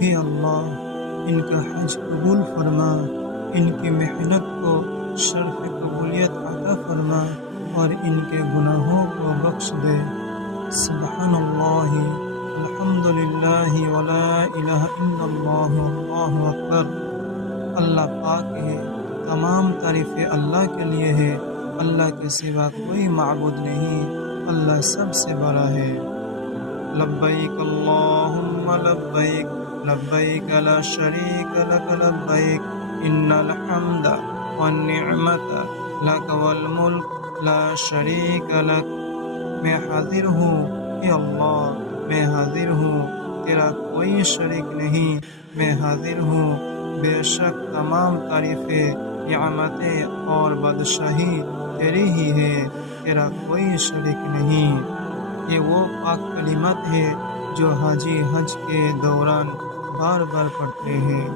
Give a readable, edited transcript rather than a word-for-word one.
اے اللہ ان کا حج قبول فرما، ان کی محنت کو شرف قبولیت عطا فرما اور ان کے گناہوں کو بخش دے۔ سبحان اللہ، الحمد للہ ولا الہ الا اللہ واللہ اکبر۔ اللہ پاک ہے، تمام تعریفیں اللہ کے لیے ہے، اللہ کے سوا کوئی معبود نہیں، اللہ سب سے بڑا ہے۔ لبیک اللہم لبیک، لبیک لا شریک لک لبیک، ان الحمد والنعمت لک والملک لا شریک لک۔ میں حاضر ہوں، اے اللہ میں حاضر ہوں، تیرا کوئی شریک نہیں، میں حاضر ہوں، بے شک تمام تعریفیں، نعمتیں اور بادشاہی تیری ہی ہے، تیرا کوئی شریک نہیں۔ یہ وہ پاک کلمات ہے جو حاجی حج کے دوران بار بار پڑھتے ہیں۔